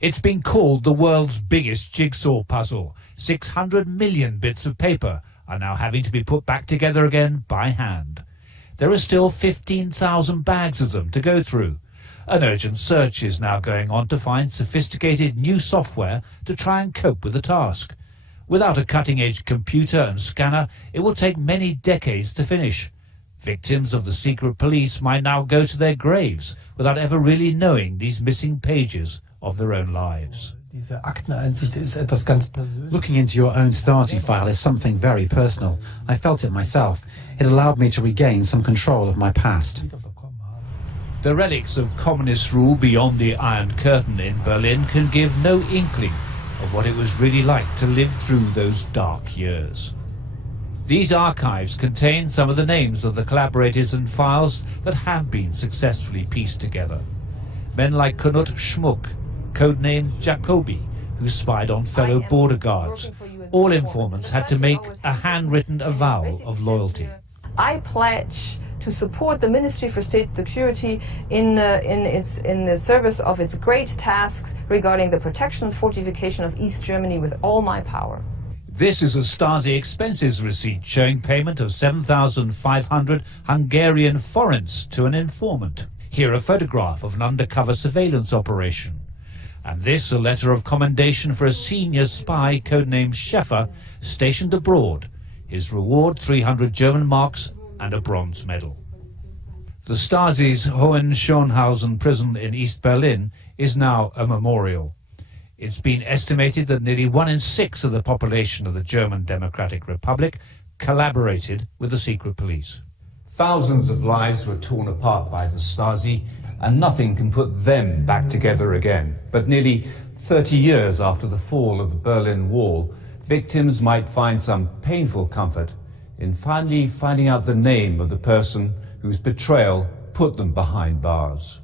It's been called the world's biggest jigsaw puzzle. 600 million bits of paper are now having to be put back together again by hand. There are still 15,000 bags of them to go through. An urgent search is now going on to find sophisticated new software to try and cope with the task. Without a cutting-edge computer and scanner, it will take many decades to finish. Victims of the secret police might now go to their graves without ever really knowing these missing pages of their own lives. Looking into your own Stasi file is something very personal. I felt it myself. It allowed me to regain some control of my past. The relics of communist rule beyond the Iron Curtain in Berlin can give no inkling of what it was really like to live through those dark years. These archives contain some of the names of the collaborators and files that have been successfully pieced together. Men like Knut Schmuck, codename Jacobi, who spied on fellow border guards. All informants had to make a handwritten avowal of loyalty. I pledge to support the Ministry for State Security in the service of its great tasks regarding the protection and fortification of East Germany with all my power. This is a Stasi expenses receipt showing payment of 7,500 Hungarian forints to an informant. Here a photograph of an undercover surveillance operation. And this a letter of commendation for a senior spy codenamed Schäfer stationed abroad. His reward 300 German marks and a bronze medal. The Stasi's Hohenschönhausen prison in East Berlin is now a memorial. It's been estimated that nearly 1 in 6 of the population of the German Democratic Republic collaborated with the secret police. Thousands of lives were torn apart by the Stasi, and nothing can put them back together again. But nearly 30 years after the fall of the Berlin Wall, victims might find some painful comfort in finally finding out the name of the person whose betrayal put them behind bars.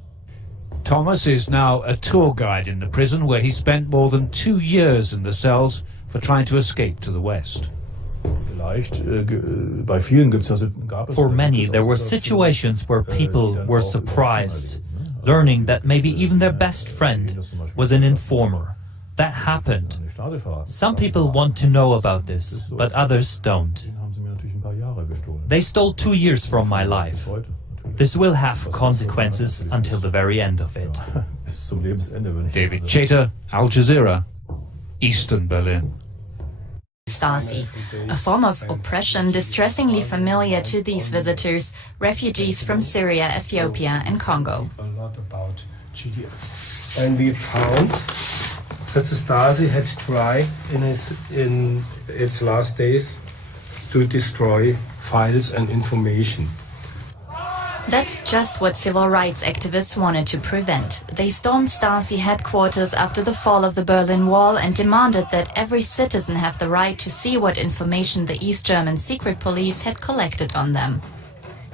Thomas is now a tour guide in the prison where he spent more than 2 years in the cells for trying to escape to the West. For many, there were situations where people were surprised, learning that maybe even their best friend was an informer. That happened. Some people want to know about this, but others don't. They stole 2 years from my life. This will have consequences until the very end of it. David Chater, Al Jazeera, Eastern Berlin. Stasi, a form of oppression distressingly familiar to these visitors, refugees from Syria, Ethiopia and Congo. And we found that the Stasi had tried in its last days to destroy files and information. That's just what civil rights activists wanted to prevent. They stormed Stasi headquarters after the fall of the Berlin Wall and demanded that every citizen have the right to see what information the East German secret police had collected on them.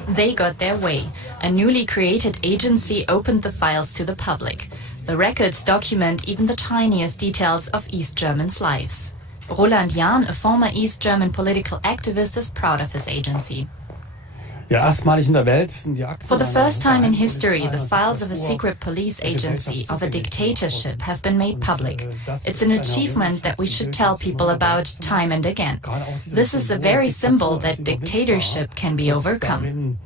They got their way. A newly created agency opened the files to the public. The records document even the tiniest details of East Germans' lives. Roland Jahn, a former East German political activist, is proud of his agency. For the first time in history, the files of a secret police agency of a dictatorship have been made public. It's an achievement that we should tell people about time and again. This is a very symbol that dictatorship can be overcome.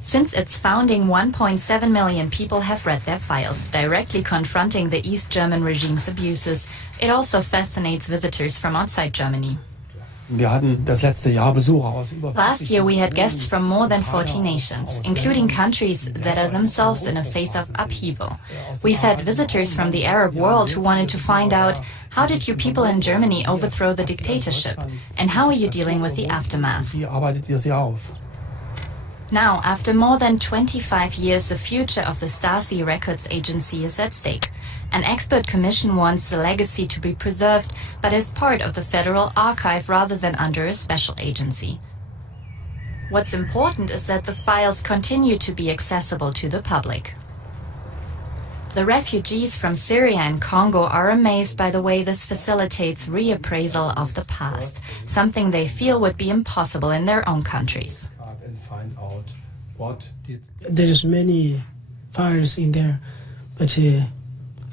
Since its founding, 1.7 million people have read their files, directly confronting the East German regime's abuses. It also fascinates visitors from outside Germany. Last year we had guests from more than 40 nations, including countries that are themselves in a phase of upheaval. We've had visitors from the Arab world who wanted to find out, how did you people in Germany overthrow the dictatorship? And how are you dealing with the aftermath? Now, after more than 25 years, the future of the Stasi Records Agency is at stake. An expert commission wants the legacy to be preserved, but as part of the Federal Archive rather than under a special agency. What's important is that the files continue to be accessible to the public. The refugees from Syria and Congo are amazed by the way this facilitates reappraisal of the past, something they feel would be impossible in their own countries. There is many files in there, but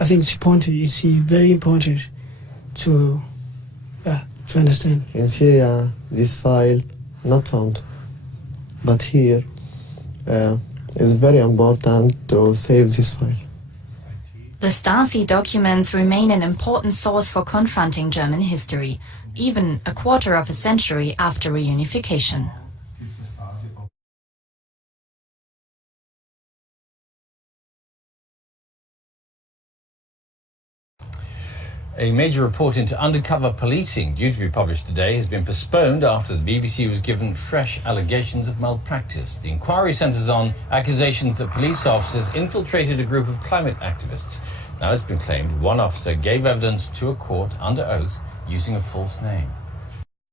I think it's very important to understand. In Syria, this file not found, but here it's very important to save this file. The Stasi documents remain an important source for confronting German history, even a quarter of a century after reunification. A major report into undercover policing, due to be published today, has been postponed after the BBC was given fresh allegations of malpractice. The inquiry centres on accusations that police officers infiltrated a group of climate activists. Now it's been claimed one officer gave evidence to a court under oath using a false name.